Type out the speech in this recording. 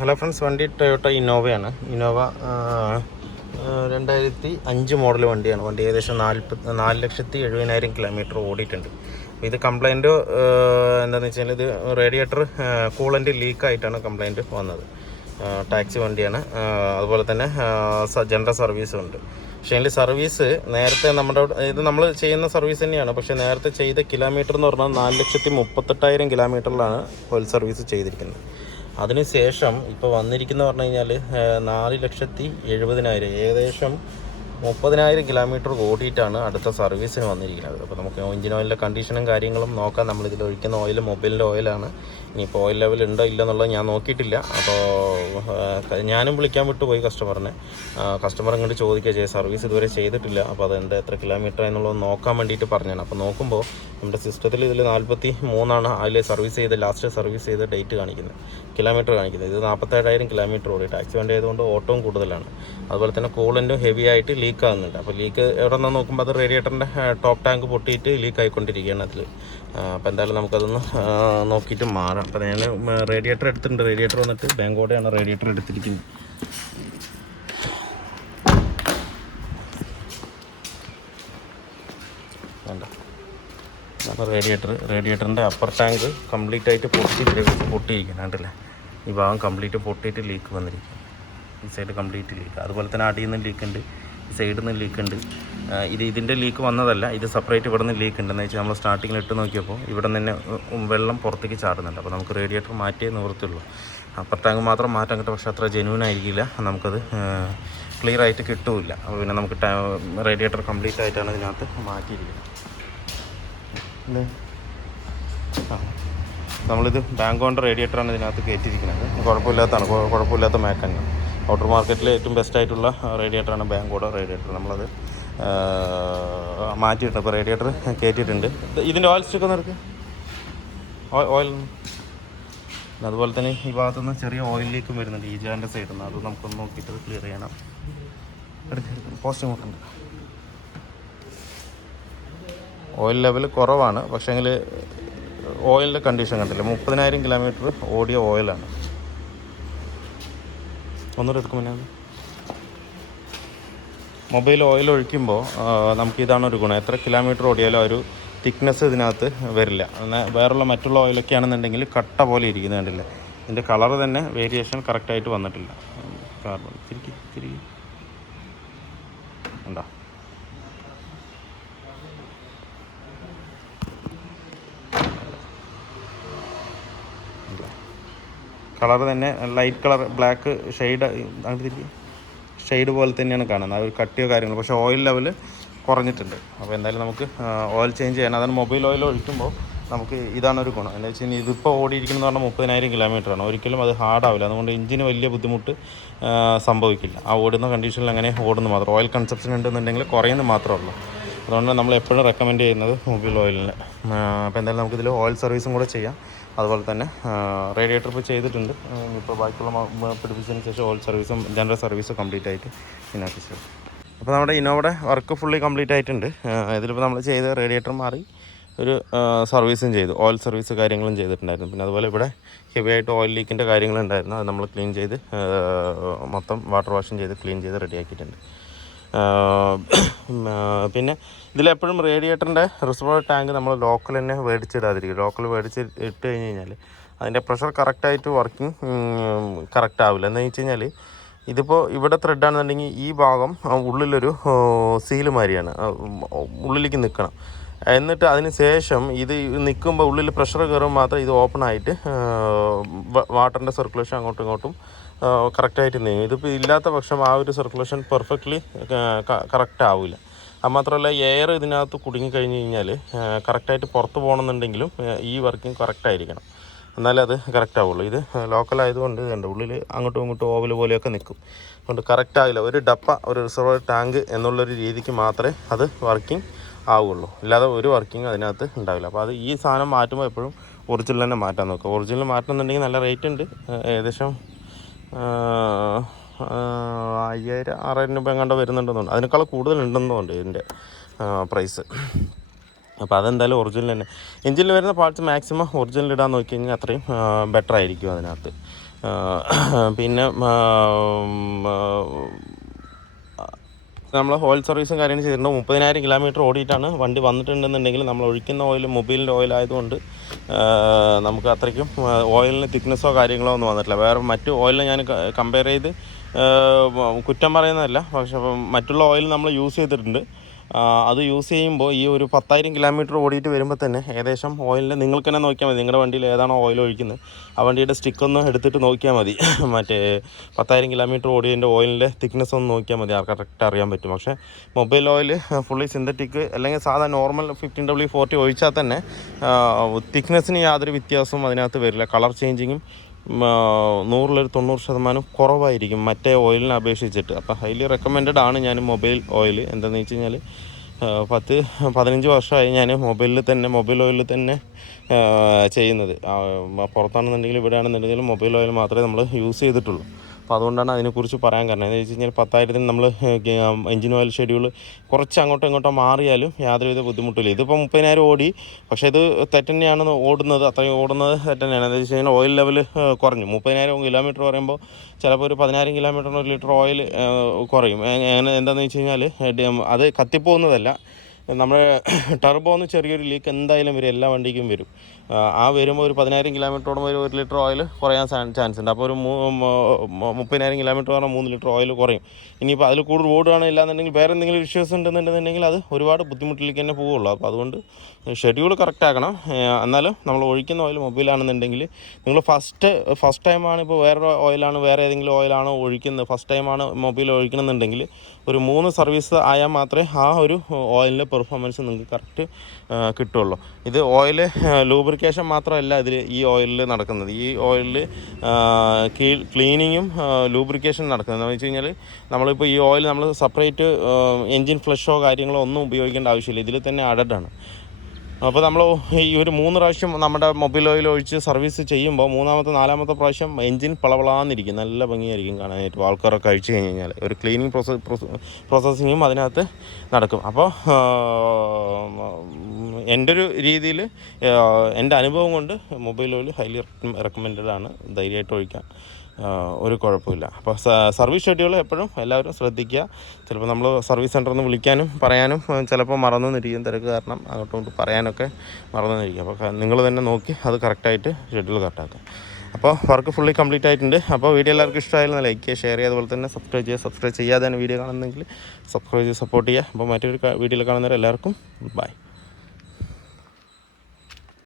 Hello friends, വണ്ടി Toyota ഇന്നോവയാണ്. Innova 2005 model വണ്ടിയാണ്. വണ്ടി ഏകദേശം 4,70,000 കിലോമീറ്റർ ഓടിയിട്ടുണ്ട്. ഇത് കംപ്ലൈൻറ്റ് എന്താണെന്ന് വെച്ചാൽ ഇത് റേഡിയേറ്റർ കൂളൻ്റ് ലീക്കായിട്ടാണ് കംപ്ലൈൻറ്റ് വന്നത്. ടാക്സി വണ്ടിയാണ്. അതുപോലെ തന്നെ ജനറൽ സർവീസും ഉണ്ട്. പക്ഷേ അതിൽ സർവീസ് നേരത്തെ ഇത് നമ്മൾ ചെയ്യുന്ന സർവീസ് തന്നെയാണ്. പക്ഷേ നേരത്തെ ചെയ്ത കിലോമീറ്റർ എന്ന് പറഞ്ഞാൽ 4,38,000 കിലോമീറ്ററിലാണ് ഓയിൽ സർവീസ് ചെയ്തിരിക്കുന്നത്. അതിനുശേഷം ഇപ്പോൾ വന്നിരിക്കുന്ന പറഞ്ഞു കഴിഞ്ഞാൽ 4,70,000 ഏകദേശം 30,000 കിലോമീറ്റർ ഓടിയിട്ടാണ് അടുത്ത സർവീസിന് വന്നിരിക്കുന്നത്. അപ്പോൾ നമുക്ക് എഞ്ചിൻ ഓയിലിൻ്റെ കണ്ടീഷനും കാര്യങ്ങളും നോക്കാം. നമ്മളിതിൽ ഒഴിക്കുന്ന ഓയിൽ മൊബൈലിൻ്റെ ഓയിലാണ്. ഇനിയിപ്പോൾ ഓയിൽ ലെവൽ ഉണ്ടോ ഇല്ല എന്നുള്ളത് ഞാൻ നോക്കിയിട്ടില്ല. അപ്പോൾ ഞാനും വിളിക്കാൻ വിട്ടുപോയി കസ്റ്റമറിനെ. കസ്റ്റമർ ഇങ്ങോട്ട് ചോദിക്കുക ചെയ്ത് സർവീസ് ഇതുവരെ ചെയ്തിട്ടില്ല. അപ്പോൾ അതെന്താ എത്ര കിലോമീറ്റർ എന്നുള്ളത് നോക്കാൻ വേണ്ടിയിട്ട് പറഞ്ഞാണ്. അപ്പോൾ നോക്കുമ്പോൾ നമ്മുടെ സിസ്റ്റത്തിൽ ഇതിൽ 43 അതിൽ ലാസ്റ്റ് സർവീസ് ചെയ്ത ഡേറ്റ് കാണിക്കുന്നത്, കിലോമീറ്റർ കാണിക്കുന്നത്. ഇത് 47,000 കിലോമീറ്റർ ഓടി. ടാക്സി വണ്ടി ആയതുകൊണ്ട് ഓട്ടവും കൂടുതലാണ്. അതുപോലെ തന്നെ കൂളൻറ്റും ഹെവി ആയിട്ട് ലീക്ക് ആകുന്നുണ്ട്. അപ്പോൾ ലീക്ക് എവിടെ നിന്ന് നോക്കുമ്പോൾ അത് റേഡിയേറ്ററിൻ്റെ ടോപ്പ് ടാങ്ക് പൊട്ടിയിട്ട് ലീക്ക് ആയിക്കൊണ്ടിരിക്കുകയാണ് അതിൽ. അപ്പോൾ എന്തായാലും നമുക്കതൊന്ന് നോക്കിയിട്ട് മാറാം. അപ്പോൾ ഞാൻ റേഡിയേറ്റർ എടുത്തിട്ടുണ്ട്. റേഡിയേറ്റർ വന്നിട്ട് ബാങ്കോടെയാണ് റേഡിയേറ്റർ എടുത്തിരിക്കുന്നത്. വേണ്ട, അപ്പോൾ റേഡിയേറ്ററിൻ്റെ അപ്പർ ടാങ്ക് കംപ്ലീറ്റ് ആയിട്ട് പൊട്ടിയിരിക്കണം. കണ്ടില്ലേ, ഈ ഭാഗം കംപ്ലീറ്റ് പൊട്ടിയിട്ട് ലീക്ക് വന്നിരിക്കും. ഈ സൈഡ് കംപ്ലീറ്റ് ലീക്ക്. അതുപോലെ തന്നെ അടിയിൽ നിന്ന് ലീക്ക് ഉണ്ട്, ഈ സൈഡിൽ നിന്ന് ലീക്ക് ഉണ്ട്. ഇതിൻ്റെ ലീക്ക് വന്നതല്ല, ഇത് സെപ്പറേറ്റ് ഇവിടെ നിന്ന് ലീക്ക് ഉണ്ടെന്ന് വെച്ചാൽ നമ്മൾ സ്റ്റാർട്ടിങ്ങിൽ ഇട്ട് നോക്കിയപ്പോൾ ഇവിടെ നിന്ന് വെള്ളം പുറത്തേക്ക് ചാടുന്നുണ്ട്. അപ്പോൾ നമുക്ക് റേഡിയേറ്റർ മാറ്റിയേ നിവൃത്തിയുള്ളൂ. അപ്പർ ടാങ്ക് മാത്രം മാറ്റാൻ കിട്ടും. പക്ഷേ അത്ര ജെന്യൂൻ ആയിരിക്കില്ല, നമുക്കത് ക്ലിയർ ആയിട്ട് കിട്ടില്ല. അപ്പോൾ പിന്നെ നമുക്ക് റേഡിയേറ്റർ കംപ്ലീറ്റ് ആയിട്ടാണ് ഇതിനകത്ത് മാറ്റിയിരിക്കുന്നത്. നമ്മളിത് ബാങ്കോണ്ട റേഡിയേറ്ററാണ് ഇതിനകത്ത് കയറ്റിയിരിക്കുന്നത്. കുഴപ്പമില്ലാത്ത മേക്കാണ്. ഔട്ടർ മാർക്കറ്റിൽ ഏറ്റവും ബെസ്റ്റായിട്ടുള്ള റേഡിയേറ്ററാണ് ബാങ്കോടെ റേഡിയേറ്റർ. നമ്മളത് മാറ്റിയിട്ടുണ്ട്. ഇപ്പോൾ റേഡിയേറ്റർ കയറ്റിയിട്ടുണ്ട്. ഇതിൻ്റെ ഓയിൽ സ്റ്റിക്ക് ഒന്ന് എടുക്കുക, ഓയിൽ. അതുപോലെ തന്നെ ഈ ഭാഗത്തുനിന്ന് ചെറിയ ഓയിൽ ലീക്കും വരുന്നുണ്ട് ഈ ജാൻ്റെ സൈഡിൽ നിന്ന്. അത് നമുക്കൊന്ന് നോക്കിയിട്ട് ക്ലിയർ ചെയ്യണം. പോസ്റ്റ് നോക്കുന്നുണ്ട്. ഓയിൽ ലെവൽ കുറവാണ്, പക്ഷേങ്കിൽ ഓയിലിൻ്റെ കണ്ടീഷൻ കണ്ടില്ല. 30,000 കിലോമീറ്റർ ഓടിയ ഓയിലാണ്. ഒന്നുകൂടെ എടുക്കുമ്പോൾ മൊബൈൽ ഓയിൽ ഒഴിക്കുമ്പോൾ നമുക്കിതാണ് ഒരു ഗുണം. എത്ര കിലോമീറ്റർ ഓടിയാലും ഒരു തിക്നെസ് ഇതിനകത്ത് വരില്ല. എന്നാൽ വേറുള്ള മറ്റുള്ള ഓയിലൊക്കെ ആണെന്നുണ്ടെങ്കിൽ കട്ട പോലെ ഇരിക്കുന്നത് കണ്ടില്ല. ഇതിൻ്റെ കളർ തന്നെ വേരിയേഷൻ കറക്റ്റായിട്ട് വന്നിട്ടില്ല. കാർബൺ തിരികെ ഉണ്ടോ? കളർ തന്നെ ലൈറ്റ് കളർ ബ്ലാക്ക് ഷെയ്ഡ് പോലെ തന്നെയാണ് കാണുന്നത്. ഒരു കട്ടിയോ കാര്യങ്ങളോ. പക്ഷേ ഓയിൽ ലെവൽ കുറഞ്ഞിട്ടുണ്ട്. അപ്പോൾ എന്തായാലും നമുക്ക് ഓയിൽ ചേഞ്ച് ചെയ്യണം. അതാണ് മൊബൈൽ ഓയിൽ ഒഴിക്കുമ്പോൾ നമുക്ക് ഇതാണ് ഒരു ഗുണം. എന്താ വെച്ച് കഴിഞ്ഞാൽ ഇതിപ്പോൾ ഓടിയിരിക്കുന്നത് പറഞ്ഞാൽ 30,000 കിലോമീറ്ററാണ്. ഒരിക്കലും അത് ഹാർഡാവില്ല. അതുകൊണ്ട് എഞ്ചിന് വലിയ ബുദ്ധിമുട്ട് സംഭവിക്കില്ല. ആ ഓടുന്ന കണ്ടീഷനിൽ അങ്ങനെ ഓടുന്നു മാത്രം. ഓയിൽ കൺസപ്ഷൻ ഉണ്ടെന്നുണ്ടെങ്കിൽ കുറയുന്നു മാത്രമേ ഉള്ളൂ. അതുകൊണ്ട് നമ്മൾ എപ്പോഴും റെക്കമെൻഡ് ചെയ്യുന്നത് മൊബൈൽ ഓയിലിന്. അപ്പോൾ എന്തായാലും നമുക്കിതിൽ ഓയിൽ സർവീസും കൂടെ ചെയ്യാം. അതുപോലെ തന്നെ റേഡിയേറ്റർ ഇപ്പോൾ ചെയ്തിട്ടുണ്ട്. ഇപ്പോൾ ബാക്കിയുള്ള പിടിപ്പിച്ചതിന് ശേഷം ഓയിൽ സർവീസും ജനറൽ സർവീസും കംപ്ലീറ്റ് ആയിട്ട് ഇതിനകത്ത് ചെയ്യും. അപ്പോൾ നമ്മുടെ ഇന്നോവയുടെ വർക്ക് ഫുള്ളി കംപ്ലീറ്റ് ആയിട്ടുണ്ട്. ഇതിലിപ്പോൾ നമ്മൾ ചെയ്ത റേഡിയേറ്റർ മാറി ഒരു സർവീസും ചെയ്തു. ഓയിൽ സർവീസ് കാര്യങ്ങളും ചെയ്തിട്ടുണ്ടായിരുന്നു. പിന്നെ അതുപോലെ ഇവിടെ ഹെവി ആയിട്ട് ഓയിൽ ലീക്കിൻ്റെ കാര്യങ്ങളുണ്ടായിരുന്നു. അത് നമ്മൾ ക്ലീൻ ചെയ്ത് മൊത്തം വാട്ടർ വാഷും ചെയ്ത് ക്ലീൻ ചെയ്ത് റെഡിയാക്കിയിട്ടുണ്ട്. പിന്നെ ഇതിലെപ്പോഴും റേഡിയേറ്ററിൻ്റെ റിസർവോയർ ടാങ്ക് നമ്മൾ ലോക്കൽ തന്നെ മേടിച്ചിടാതിരിക്കും. ലോക്കൽ മേടിച്ച് ഇട്ട് കഴിഞ്ഞാൽ അതിൻ്റെ പ്രഷർ കറക്റ്റായിട്ട് വർക്കിംഗ് കറക്റ്റ് ആവില്ല. എന്താണെന്ന് വെച്ച് കഴിഞ്ഞാൽ ഇതിപ്പോൾ ഇവിടെ ത്രെഡാണെന്നുണ്ടെങ്കിൽ ഈ ഭാഗം ഉള്ളിലൊരു സീല് മാതിരിയാണ്, ഉള്ളിലേക്ക് നിൽക്കണം. എന്നിട്ട് അതിന് ശേഷം ഇത് നിൽക്കുമ്പോൾ ഉള്ളിൽ പ്രഷർ കയറുമ്പോൾ മാത്രം ഇത് ഓപ്പൺ ആയിട്ട് വാട്ടറിൻ്റെ സർക്കുലേഷൻ അങ്ങോട്ടും ഇങ്ങോട്ടും കറക്റ്റായിട്ട് നീങ്ങും. ഇതിപ്പോൾ ഇല്ലാത്ത പക്ഷം ആ ഒരു സർക്കുലേഷൻ പെർഫെക്റ്റ്ലി കറക്റ്റ് ആവില്ല. അത് മാത്രമല്ല എയർ ഇതിനകത്ത് കുടുങ്ങിക്കഴിഞ്ഞ് കഴിഞ്ഞാൽ കറക്റ്റായിട്ട് പുറത്ത് പോകണമെന്നുണ്ടെങ്കിലും ഈ വർക്കിംഗ് കറക്റ്റായിരിക്കണം, എന്നാലേ അത് കറക്റ്റ് ആവുള്ളൂ. ഇത് ലോക്കലായതുകൊണ്ട് ഇതുണ്ട് ഉള്ളിൽ അങ്ങോട്ടും ഇങ്ങോട്ടും ഓവൽ പോലെയൊക്കെ നിൽക്കും. അതുകൊണ്ട് കറക്റ്റ് ആവില്ല. ഒരു ഡപ്പ ഒരു റിസർവോയർ ടാങ്ക് എന്നുള്ളൊരു രീതിക്ക് മാത്രമേ അത് വർക്കിംഗ് ആവുള്ളൂ. ഇല്ലാതെ ഒരു വർക്കിംഗ് അതിനകത്ത് ഉണ്ടാവില്ല. അപ്പോൾ അത് ഈ സാധനം മാറ്റുമ്പോൾ എപ്പോഴും ഒറിജിനൽ തന്നെ മാറ്റാൻ നോക്കുക. ഒറിജിനൽ മാറ്റണമെന്നുണ്ടെങ്കിൽ നല്ല റേറ്റ് ഉണ്ട്. ഏകദേശം 5,000-6,000 രൂപ എങ്ങാണ്ട് വരുന്നുണ്ടെന്നുണ്ട്. അതിനേക്കാൾ കൂടുതലുണ്ടെന്നുണ്ട് ഇതിൻ്റെ പ്രൈസ്. അപ്പോൾ അതെന്തായാലും ഒറിജിനൽ തന്നെ. എഞ്ചിനിൽ വരുന്ന പാർട്സ് മാക്സിമം ഒറിജിനൽ ഇടാൻ നോക്കി കഴിഞ്ഞാൽ അത്രയും ബെറ്റർ ആയിരിക്കും അതിനകത്ത്. പിന്നെ നമ്മൾ ഓയിൽ സർവീസും കാര്യങ്ങളും ചെയ്തിട്ടുണ്ട്. 30,000 കിലോമീറ്റർ ഓടിയിട്ടാണ് വണ്ടി വന്നിട്ടുണ്ടെന്നുണ്ടെങ്കിൽ നമ്മൾ ഒഴിക്കുന്ന ഓയിൽ മൊബൈലിൻ്റെ ഓയിൽ ആയതുകൊണ്ട് നമുക്ക് അത്രയ്ക്കും ഓയിലിന് തിക്നെസ്സോ കാര്യങ്ങളോ ഒന്നും വന്നിട്ടില്ല. വേറെ മറ്റു ഓയിലിനെ ഞാൻ കമ്പയർ ചെയ്ത് കുറ്റം പറയുന്നതല്ല, പക്ഷേ മറ്റുള്ള ഓയിൽ നമ്മൾ യൂസ് ചെയ്തിട്ടുണ്ട്. അത് യൂസ് ചെയ്യുമ്പോൾ ഈ ഒരു 10,000 കിലോമീറ്റർ ഓടിയിട്ട് വരുമ്പോൾ തന്നെ ഏകദേശം ഓയിലിന് നിങ്ങൾക്ക് തന്നെ നോക്കിയാൽ മതി, നിങ്ങളുടെ വണ്ടിയിൽ ഏതാണോ ഓയിൽ ഒഴിക്കുന്നത് ആ വണ്ടിയുടെ സ്റ്റിക്കൊന്ന് എടുത്തിട്ട് നോക്കിയാൽ മതി. മറ്റേ 10,000 കിലോമീറ്റർ ഓടിയതിൻ്റെ ഓയിലിൻ്റെ തിക്നെസ് ഒന്ന് നോക്കിയാൽ മതി, കറക്റ്റ് അറിയാൻ പറ്റും. പക്ഷേ മൊബൈൽ ഓയിൽ ഫുള്ളി സിന്തറ്റിക് അല്ലെങ്കിൽ സാധാരണ നോർമൽ 15W40 ഒഴിച്ചാൽ തന്നെ തിക്നെസ്സിന് യാതൊരു വ്യത്യാസവും അതിനകത്ത് വരില്ല. കളർ ചേഞ്ചിങ്ങും 100-ൽ 90% കുറവായിരിക്കും മറ്റേ ഓയിലിനെ അപേക്ഷിച്ചിട്ട്. അപ്പോൾ ഹൈലി റെക്കമെൻഡഡ് ആണ് ഞാൻ മൊബൈൽ ഓയിൽ. എന്താണെന്ന് വെച്ച് കഴിഞ്ഞാൽ 10-15 വർഷമായി ഞാൻ മൊബൈൽ ഓയിലിൽ തന്നെ ചെയ്യുന്നത്. പുറത്താണെന്നുണ്ടെങ്കിൽ ഇവിടെ ആണെന്നുണ്ടെങ്കിലും മൊബൈൽ ഓയിൽ മാത്രമേ നമ്മൾ യൂസ് ചെയ്തിട്ടുള്ളൂ. അപ്പോൾ അതുകൊണ്ടാണ് അതിനെക്കുറിച്ച് പറയാൻ കാരണം. എന്ന് വെച്ച് കഴിഞ്ഞാൽ 10,000 നമ്മൾ എഞ്ചിൻ ഓയിൽ ഷെഡ്യൂൾ കുറച്ച് അങ്ങോട്ടോ ഇങ്ങോട്ടോ മാറിയാലും യാതൊരുവിധ ബുദ്ധിമുട്ടില്ല. ഇതിപ്പോൾ 30,000 ഓടി, പക്ഷേ ഇത് തെറ്റ് തന്നെയാണ് ഓടുന്നത്, അത്രയും ഓടുന്നത് തെറ്റ് തന്നെയാണ്. എന്ന് വെച്ച് കഴിഞ്ഞാൽ ഓയിൽ ലെവൽ കുറഞ്ഞു. 30,000 കിലോമീറ്റർ പറയുമ്പോൾ ചിലപ്പോൾ ഒരു 10,000 കിലോമീറ്ററിന് 1 ലിറ്റർ ഓയിൽ കുറയും. അങ്ങനെ എന്താണെന്ന് വെച്ച് കഴിഞ്ഞാൽ അത് കത്തിപ്പോകുന്നതല്ല, നമ്മുടെ ടർബോ എന്ന് ചെറിയൊരു ലീക്ക് എന്തായാലും വരും, എല്ലാ വണ്ടിക്കും വരും. വരുമ്പോൾ ഒരു 10,000 കിലോമീറ്ററോളം ഒരു 1 ലിറ്റർ ഓയിൽ കുറയാൻ ചാൻസ് ഉണ്ട്. അപ്പോൾ ഒരു 30,000 കിലോമീറ്റർ പറഞ്ഞാൽ 3 ലിറ്റർ ഓയിൽ കുറയും. ഇനിയിപ്പോൾ അതിൽ കൂടുതൽ ഓടുകയാണെങ്കിൽ ഇല്ലാന്നുണ്ടെങ്കിൽ വേറെ എന്തെങ്കിലും ഇഷ്യൂസ് ഉണ്ടെന്നുണ്ടെങ്കിൽ അത് ഒരുപാട് ബുദ്ധിമുട്ടിലേക്ക് തന്നെ പോവുള്ളൂ. അപ്പോൾ അതുകൊണ്ട് ഷെഡ്യൂൾ കറക്റ്റ് ആക്കണം. എന്നാലും നമ്മൾ ഒഴിക്കുന്ന ഓയിൽ മൊബൈലാണെന്നുണ്ടെങ്കിൽ നിങ്ങൾ ഫസ്റ്റ് ടൈമാണ്, ഇപ്പോൾ വേറൊരു ഓയിലാണ്, വേറെ ഏതെങ്കിലും ഓയിലാണോ ഒഴിക്കുന്നത്, ഫസ്റ്റ് ടൈമാണ് മൊബൈൽ ഒഴിക്കണമെന്നുണ്ടെങ്കിൽ ഒരു 3 സർവീസ് ആയാൽ മാത്രമേ ആ ഒരു ഓയിലിൻ്റെ പെർഫോമൻസ് നിങ്ങൾക്ക് കറക്റ്റ് കിട്ടുള്ളൂ. ഇത് ഓയിൽ ലൂബ്രിക്കേഷൻ മാത്രമല്ല ഈ ഓയിലിൽ നടക്കുന്നത്. ഈ ഓയിലിൽ ക്ലീനിങ്ങും ലൂബ്രിക്കേഷൻ നടക്കുന്നത് എന്ന് വെച്ച് കഴിഞ്ഞാൽ നമ്മളിപ്പോൾ ഈ ഓയിൽ നമ്മൾ സെപ്പറേറ്റ് എൻജിൻ ഫ്ലഷോ കാര്യങ്ങളോ ഒന്നും ഉപയോഗിക്കേണ്ട ആവശ്യമില്ല, ഇതിൽ തന്നെ അഡഡാണ്. അപ്പോൾ നമ്മൾ ഈ ഒരു 3 പ്രാവശ്യം നമ്മുടെ മൊബൈൽ ഓയിൽ ഒഴിച്ച് സർവീസ് ചെയ്യുമ്പോൾ 3-ാമത്തെ 4-ാമത്തെ പ്രാവശ്യം എൻജിൻ പളവളാന്നിരിക്കും, നല്ല ഭംഗിയായിരിക്കും കാണാനായിട്ട്. ആൾക്കാരൊക്കെ കഴിച്ച് കഴിഞ്ഞ് കഴിഞ്ഞാൽ ഒരു ക്ലീനിങ് പ്രോസസ്സിങ്ങും അതിനകത്ത് നടക്കും. അപ്പോൾ എൻ്റെ ഒരു രീതിയിൽ എൻ്റെ അനുഭവം കൊണ്ട് മൊബൈൽ ഓയിൽ ഹൈലി റെക്കമെൻഡഡ് ആണ്, ധൈര്യമായിട്ട് ഒഴിക്കാം, ഒരു കുഴപ്പമില്ല. അപ്പോൾ സർവീസ് ഷെഡ്യൂൾ എപ്പോഴും എല്ലാവരും ശ്രദ്ധിക്കുക. ചിലപ്പോൾ നമ്മൾ സർവീസ് സെൻ്ററിൽ നിന്ന് വിളിക്കാനും പറയാനും ചിലപ്പോൾ മറന്നുവന്നിരിക്കും, തിരക്ക് കാരണം അങ്ങോട്ടും പറയാനൊക്കെ മറന്നുവന്നിരിക്കും. അപ്പോൾ നിങ്ങൾ തന്നെ നോക്കി അത് കറക്റ്റായിട്ട് ഷെഡ്യൂൾ കറക്റ്റാക്കുക. അപ്പോൾ വർക്ക് ഫുള്ളി കംപ്ലീറ്റ് ആയിട്ടുണ്ട്. അപ്പോൾ വീഡിയോ എല്ലാവർക്കും ഇഷ്ടമായിരുന്നു ലൈക്ക് ചെയ്യുക, ഷെയർ ചെയ്യുക, അതുപോലെ തന്നെ സബ്സ്ക്രൈബ് ചെയ്യാതെയാണ് വീഡിയോ കാണുന്നതെങ്കിൽ സബ്സ്ക്രൈബ് ചെയ്ത് സപ്പോർട്ട് ചെയ്യുക. അപ്പോൾ മറ്റൊരു വീഡിയോയിൽ കാണുന്നവരെ എല്ലാവർക്കും ബൈ.